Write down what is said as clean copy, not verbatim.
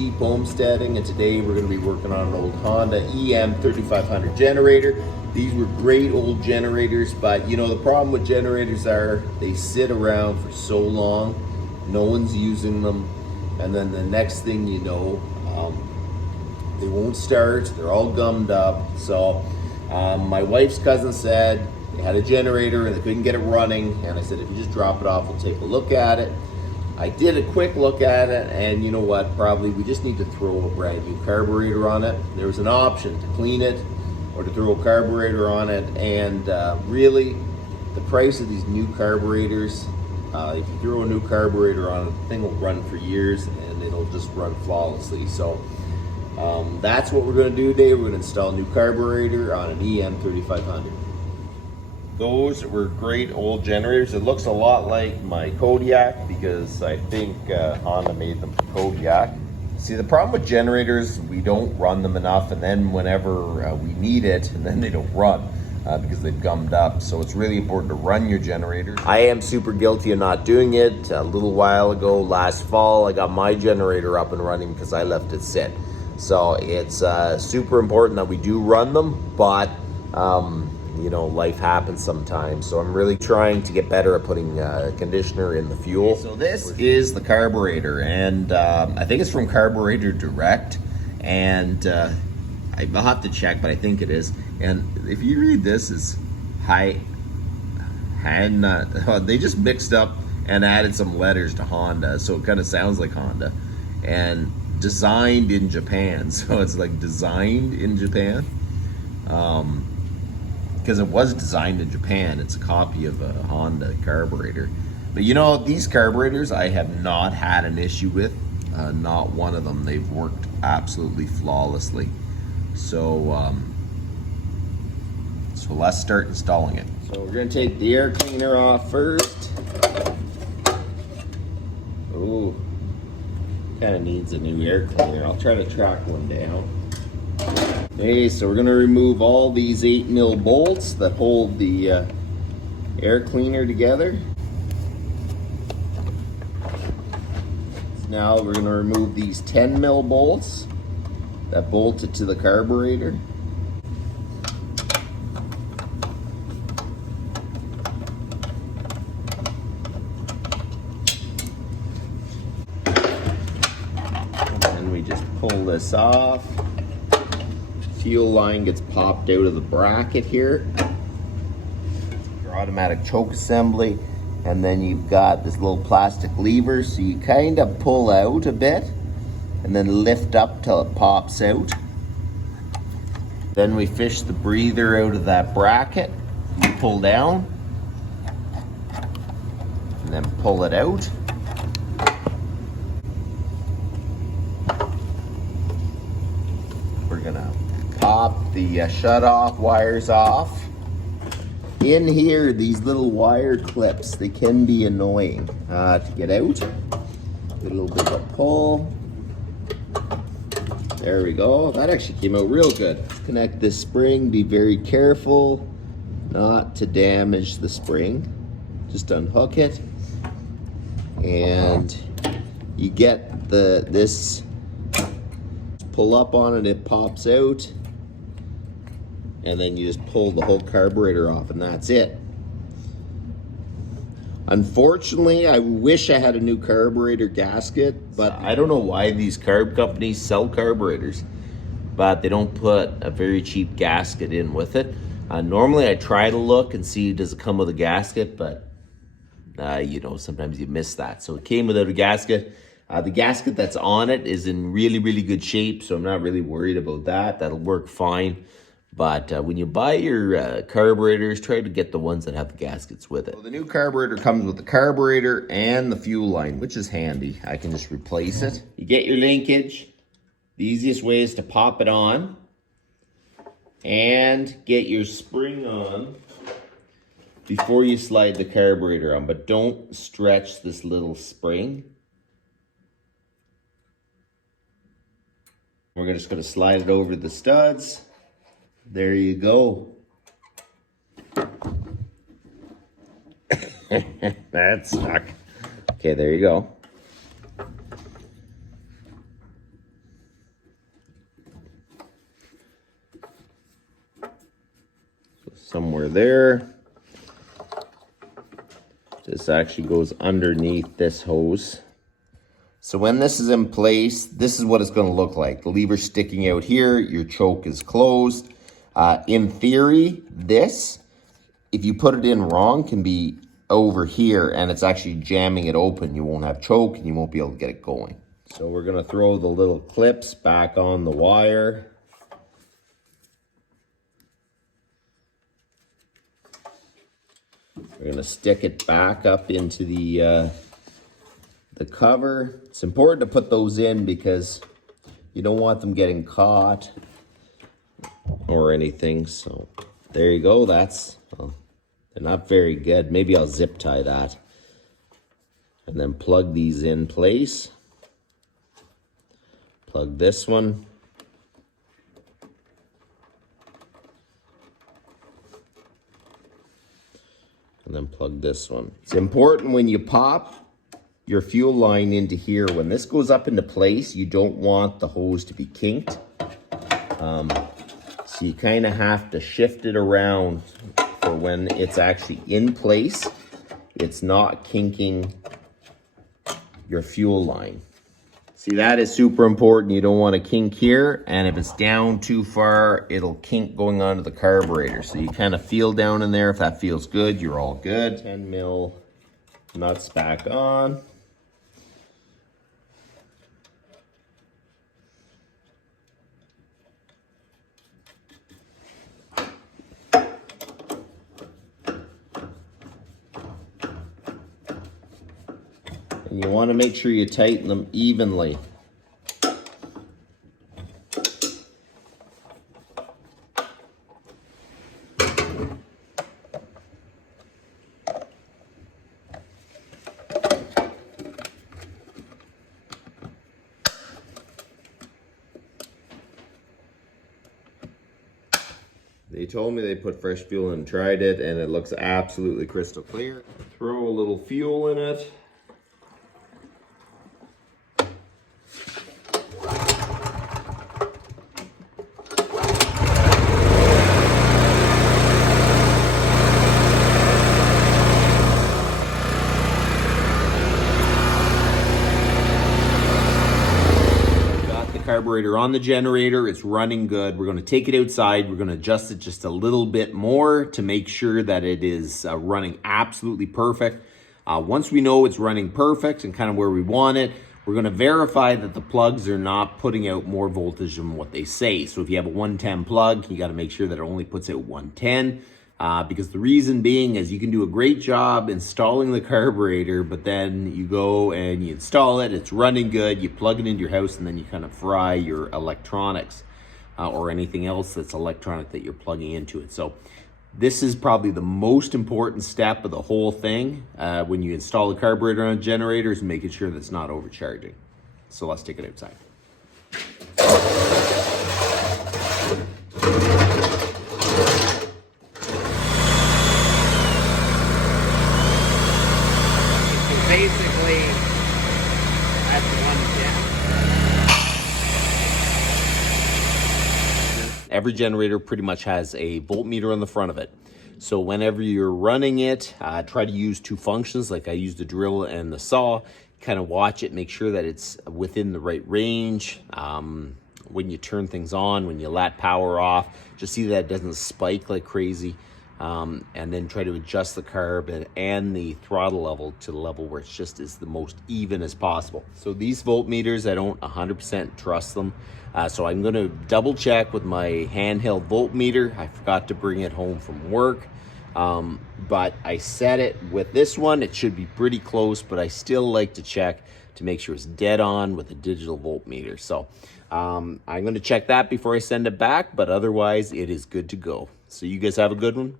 cheap homesteading, and today we're going to be working on an old Honda EM 3500 generator. These were great old generators, but you know the problem with generators are they sit around for so long, no one's using them, and then the next thing you know, they won't start, they're all gummed up. So my wife's cousin said they had a generator and they couldn't get it running, and I said if you just drop it off, we'll take a look at it. I did a quick look at it, and you know what, probably we just need to throw a brand new carburetor on it. There was an option to clean it or to throw a carburetor on it, and really the price of these new carburetors, if you throw a new carburetor on it, the thing will run for years and it'll just run flawlessly. So that's what we're going to do today. We're going to install a new carburetor on an EM 3500. Those were great old generators. It looks a lot like my Kodiak because I think Honda made them for Kodiak. See, the problem with generators, we don't run them enough, and then whenever we need it, and then they don't run because they've gummed up. So it's really important to run your generator. I am super guilty of not doing it. A little while ago, last fall, I got my generator up and running because I left it sit. So it's super important that we do run them, but you know, life happens sometimes. So I'm really trying to get better at putting conditioner in the fuel. So this is the carburetor, and I think it's from Carburetor Direct, and I'll have to check, but I think it is. And if you read this, is they just mixed up and added some letters to Honda, so it kind of sounds like Honda. And designed in Japan, so it's like designed in Japan. Because it was designed in Japan. It's a copy of a Honda carburetor. But you know, these carburetors I have not had an issue with, not one of them. They've worked absolutely flawlessly. So, so let's start installing it. So we're gonna take the air cleaner off first. Oh, kind of needs a new air cleaner. I'll try to track one down. Okay, so we're going to remove all these 8mm bolts that hold the air cleaner together. Now we're going to remove these 10mm bolts that bolt it to the carburetor. And then we just pull this off. Fuel line gets popped out of the bracket here. Your automatic choke assembly, and then you've got this little plastic lever, so you kind of pull out a bit and then lift up till it pops out. Then we fish the breather out of that bracket. You pull down and then pull it out. We're gonna pop the shut-off wires off. In here, these little wire clips, they can be annoying to get out. Get a little bit of a pull. There we go. That actually came out real good. Connect this spring. Be very careful not to damage the spring. Just unhook it, and you get this. Pull up on it, it pops out. And then you just pull the whole carburetor off, and that's it. Unfortunately, I wish I had a new carburetor gasket, but I don't know why these carb companies sell carburetors, but they don't put a very cheap gasket in with it. Normally I try to look and see, does it come with a gasket, but you know, sometimes you miss that. So it came without a gasket. The gasket that's on it is in really, really good shape, so I'm not really worried about that. That'll work fine. But when you buy your carburetors, try to get the ones that have the gaskets with it. So the new carburetor comes with the carburetor and the fuel line, which is handy. I can just replace it. You get your linkage. The easiest way is to pop it on and get your spring on before you slide the carburetor on. But don't stretch this little spring. We're just going to slide it over the studs. There you go. That's stuck. Okay, there you go. there. This actually goes underneath this hose. So when this is in place, this is what it's going to look like. The lever's sticking out here, your choke is closed. In theory, this, if you put it in wrong, can be over here and it's actually jamming it open. You won't have choke and you won't be able to get it going. So we're going to throw the little clips back on the wire. We're going to stick it back up into the cover. It's important to put those in because you don't want them getting caught or anything. So there you go. That's, well, they're not very good. Maybe I'll zip tie that. And then plug these in place. Plug this one. And then plug this one. It's important when you pop your fuel line into here, when this goes up into place, you don't want the hose to be kinked. So you kind of have to shift it around for when it's actually in place. It's not kinking your fuel line. See, that is super important. You don't want to kink here, and if it's down too far, it'll kink going onto the carburetor. So you kind of feel down in there. If that feels good, you're all good. 10 mil nuts back on. And you want to make sure you tighten them evenly. They told me they put fresh fuel in and tried it, and it looks absolutely crystal clear. Throw a little fuel in it. Carburetor on the generator, it's running good. We're going to take it outside. We're going to adjust it just a little bit more to make sure that it is running absolutely perfect. Once we know it's running perfect and kind of where we want it, we're going to verify that the plugs are not putting out more voltage than what they say. So if you have a 110 plug, you got to make sure that it only puts out 110. Because the reason being is you can do a great job installing the carburetor, but then you go and you install it, it's running good, you plug it into your house, and then you kind of fry your electronics or anything else that's electronic that you're plugging into it. So this is probably the most important step of the whole thing when you install a carburetor on a generator, is making sure that it's not overcharging. So let's take it outside. Basically, that's 110. Every generator pretty much has a voltmeter on the front of it. So whenever you're running it, try to use two functions. Like I use the drill and the saw. Kind of watch it, make sure that it's within the right range. When you turn things on, when you let power off, just see that it doesn't spike like crazy. And then try to adjust the carb and the throttle level to the level where it's just is the most even as possible. So these voltmeters, I don't 100% trust them. So I'm going to double check with my handheld voltmeter. I forgot to bring it home from work. But I set it with this one. It should be pretty close, but I still like to check to make sure it's dead on with a digital voltmeter. So I'm going to check that before I send it back, but otherwise it is good to go. So you guys have a good one.